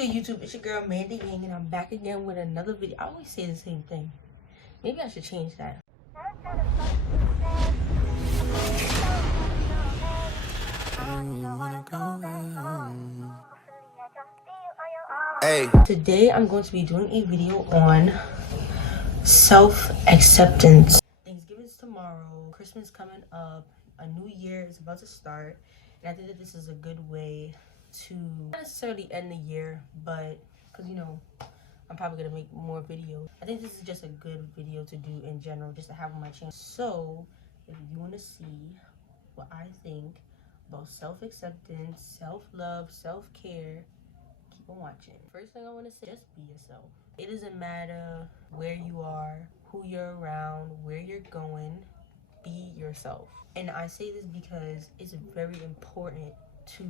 good, YouTube? It's your girl Manda YING, and I'm back again with another video. I always say the same thing. Maybe I should change that. Hey. Today I'm going to be doing a video on self-acceptance. Thanksgiving's tomorrow, Christmas coming up, a new year is about to start, and I think that this is a good way to not necessarily end the year, but because I'm probably gonna make more videos. I think this is just a good video to do in general, just to have on my channel. So if you want to see what I think about self-acceptance, self-love, self-care, keep on watching. First thing I want to say, just be yourself. It doesn't matter where you are, who you're around, where you're going, be yourself. And I say this because it's very important to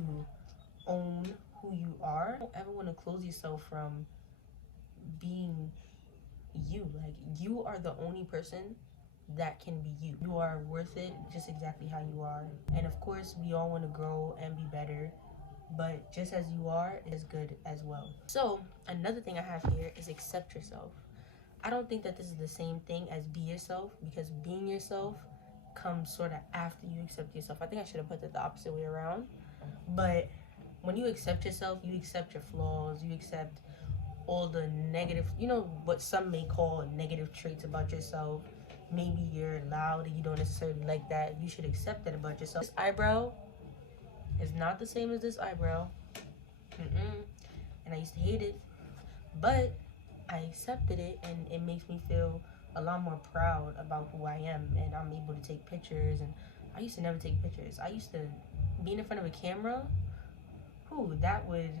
own who you are. You don't ever want to close yourself from being you. Like, you are the only person that can be you. You are worth it just exactly how you are. And of course, we all want to grow and be better, but just as you are is good as well. So another thing I have here is accept yourself. I don't think that this is the same thing as be yourself, because being yourself comes sort of after you accept yourself. I think I should have put it the opposite way around. But when you accept yourself, you accept your flaws, you accept all the negative, what some may call negative traits about yourself. Maybe you're loud and you don't necessarily like that. You should accept that about yourself. This eyebrow is not the same as this eyebrow. And I used to hate it, but I accepted it, and it makes me feel a lot more proud about who I am, and I'm able to take pictures. And I used to never take pictures. I used to be in front of a camera. That would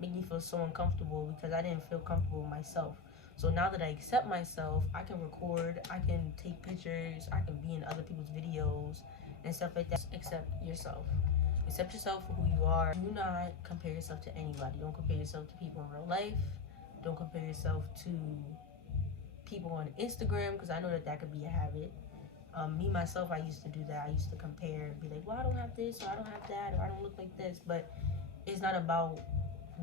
make me feel so uncomfortable because I didn't feel comfortable with myself. So now that I accept myself, I can record, I can take pictures, I can be in other people's videos and stuff like that. Accept yourself. Accept yourself for who you are. Do not compare yourself to anybody. Don't compare yourself to people in real life. Don't compare yourself to people on Instagram, because I know that could be a habit. Me, myself, I used to do that. I used to compare and be like, well, I don't have this, or I don't have that, or I don't look like this. But it's not about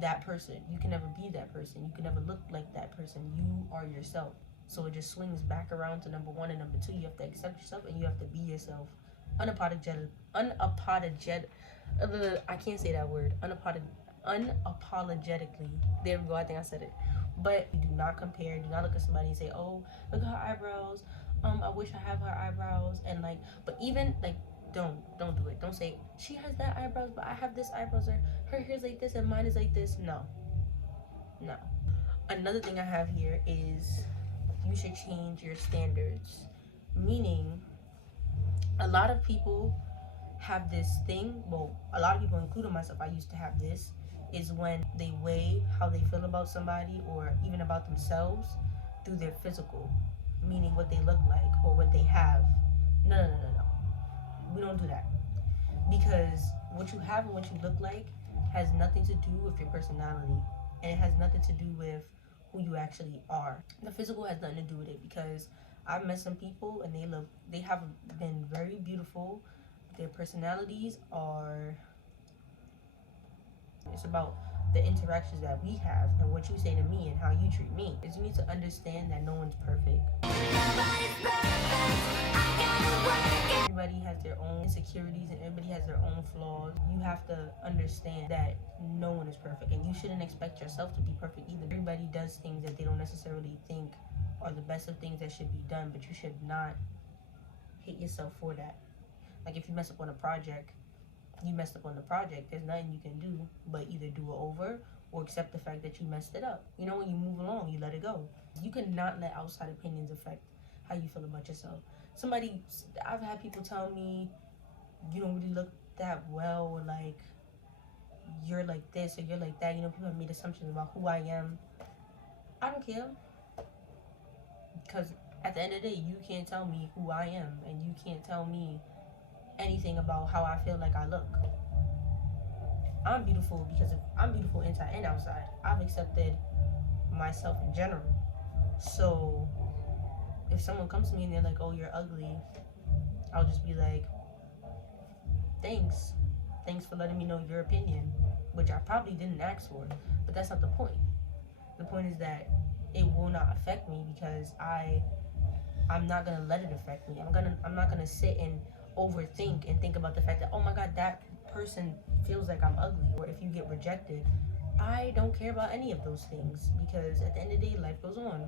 that person. You can never be that person. You can never look like that person. You are yourself. So it just swings back around to number one and number two. You have to accept yourself, and you have to be yourself. Unapologetic. I can't say that word. Unapologetically. There we go. I think I said it. But you do not compare. Do not look at somebody and say, oh, look at her eyebrows. I wish I have her eyebrows. And but even don't do it. Don't say she has that eyebrows, but I have this eyebrows, or her hair's like this and mine is like this. No. Another thing I have here is you should change your standards. Meaning, a lot of people have this thing, well, a lot of people, including myself, I used to have this, is when they weigh how they feel about somebody or even about themselves through their physical, meaning what they look like or what they have. No. We don't do that, because what you have and what you look like has nothing to do with your personality, and it has nothing to do with who you actually are. The physical has nothing to do with it, because I've met some people and they have been very beautiful. Their personalities are, it's about the interactions that we have and what you say to me and how you treat me. Is you need to understand that no one's perfect. Everybody has their own insecurities and everybody has their own flaws. You have to understand that no one is perfect, and you shouldn't expect yourself to be perfect either. Everybody does things that they don't necessarily think are the best of things that should be done, but you should not hate yourself for that. Like, if you mess up on a project, you messed up on the project. There's nothing you can do but either do it over or accept the fact that you messed it up. When you move along, you let it go. You cannot let outside opinions affect how you feel about yourself. I've had people tell me, you don't really look that well, or like, you're like this or you're like that. People have made assumptions about who I am. I don't care, because at the end of the day, you can't tell me who I am, and you can't tell me anything about how I feel like I look. I'm beautiful because I'm beautiful inside and outside. I've accepted myself in general. So if someone comes to me and they're like, oh, you're ugly, I'll just be like, thanks for letting me know your opinion. which I probably didn't ask for, but that's not the point. The point is that it will not affect me because I'm not gonna let it affect me. I'm not gonna sit and overthink and think about the fact that, oh my god, that person feels like I'm ugly, or if you get rejected. I don't care about any of those things because at the end of the day, life goes on,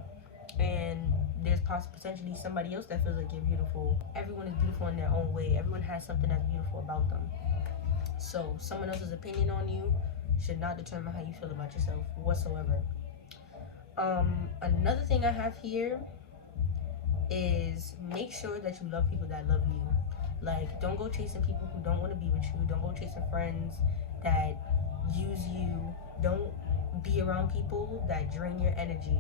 and there's potentially somebody else that feels like you're beautiful. Everyone is beautiful in their own way. Everyone has something that's beautiful about them. So someone else's opinion on you should not determine how you feel about yourself whatsoever. Another thing I have here is make sure that you love people that love you. Like, don't go chasing people who don't want to be with you. Don't go chasing friends that use you. Don't be around people that drain your energy.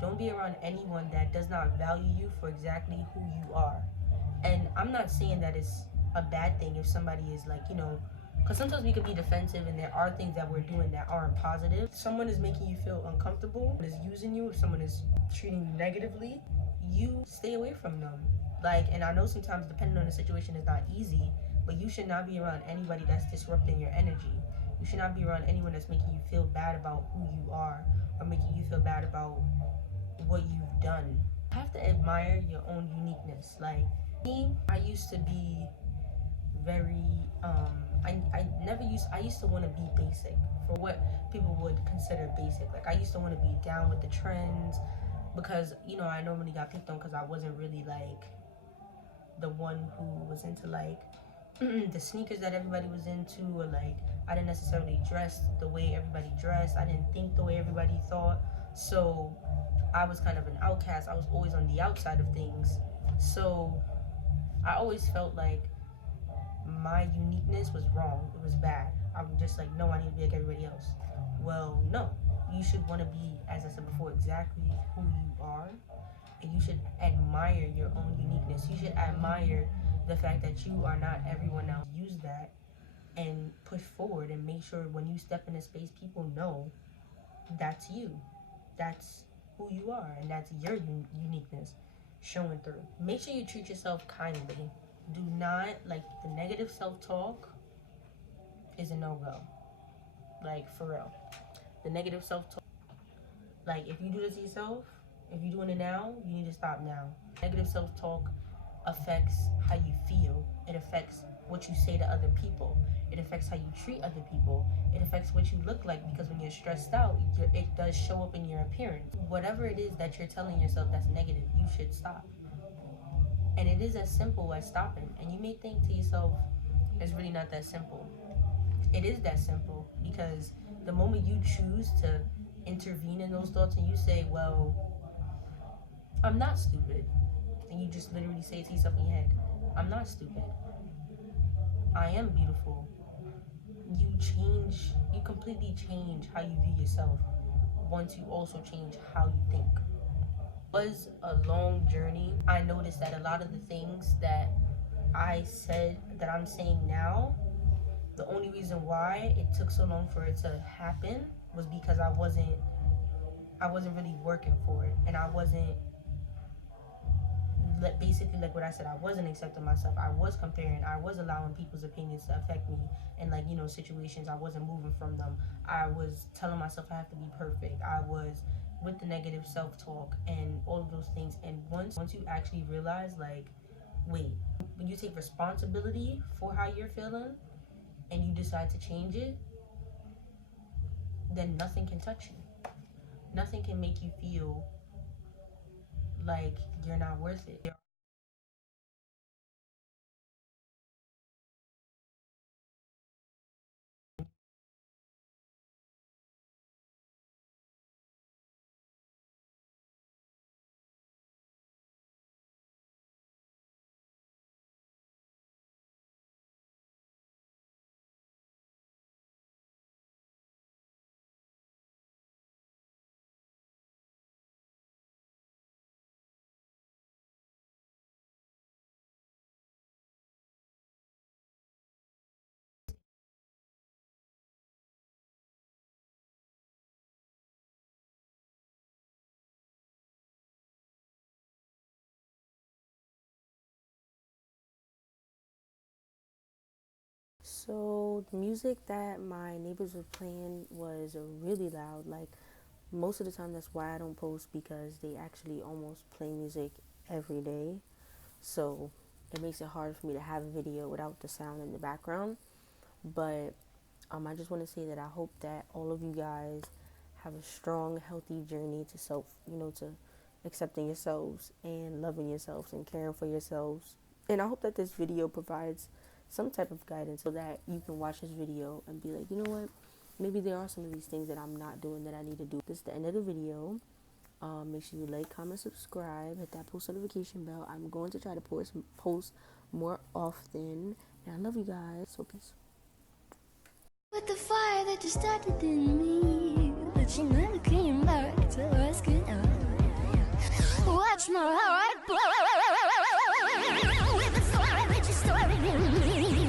Don't be around anyone that does not value you for exactly who you are. And I'm not saying that it's a bad thing if somebody is like, because sometimes we can be defensive and there are things that we're doing that aren't positive. If someone is making you feel uncomfortable, is using you, if someone is treating you negatively, you stay away from them. Like, and I know sometimes depending on the situation is not easy, but you should not be around anybody that's disrupting your energy. You should not be around anyone that's making you feel bad about who you are or making you feel bad about what you've done. You have to admire your own uniqueness. Like me, I used to be very I used to want to be basic for what people would consider basic. Like I used to want to be down with the trends because I normally got picked on because I wasn't really like the one who was into like the sneakers that everybody was into, or like I didn't necessarily dress the way everybody dressed. I didn't think the way everybody thought. So I was kind of an outcast. I was always on the outside of things. So I always felt like my uniqueness was wrong. It was bad. I was just like, no, I need to be like everybody else. Well, no. You should want to be, as I said before, exactly who you are. And you should admire your own uniqueness. You should admire the fact that you are not everyone else. Use that and push forward and make sure when you step in a space, people know that's you. That's who you are, and that's your uniqueness showing through. Make sure you treat yourself kindly. Do not, like, the negative self-talk is a no-go. Like, for real. The negative self-talk, like, if you do this to yourself, if you're doing it now, you need to stop now. Negative self-talk affects how you feel. It affects what you say to other people. It affects how you treat other people. It affects what you look like, because when you're stressed out, it does show up in your appearance. Whatever it is that you're telling yourself that's negative, you should stop. And it is as simple as stopping. And you may think to yourself, it's really not that simple. It is that simple, because the moment you choose to intervene in those thoughts and you say, well, I'm not stupid, and you just literally say it to yourself in your head, I'm not stupid, I am beautiful, you completely change how you view yourself once you also change how you think. It was a long journey. I noticed that a lot of the things that I said that I'm saying now, the only reason why it took so long for it to happen was because I wasn't really working for it, and I wasn't, basically, like what I said, I wasn't accepting myself. I was comparing. I was allowing people's opinions to affect me, and like situations, I wasn't moving from them. I was telling myself I have to be perfect. I was with the negative self-talk and all of those things. And once you actually realize, like, wait, when you take responsibility for how you're feeling and you decide to change it, then nothing can touch you. Nothing can make you feel like you're not worth it. So the music that my neighbors were playing was really loud. Like most of the time, that's why I don't post, because they actually almost play music every day. So it makes it hard for me to have a video without the sound in the background. But I just want to say that I hope that all of you guys have a strong, healthy journey to self, to accepting yourselves and loving yourselves and caring for yourselves. And I hope that this video provides some type of guidance so that you can watch this video and be like, you know what? Maybe there are some of these things that I'm not doing that I need to do. This is the end of the video. Make sure you like, comment, subscribe, hit that post notification bell. I'm going to try to post more often. And I love you guys. So peace. With the fire that you started in me, but you never came back to ask it out. Watch my heart blow.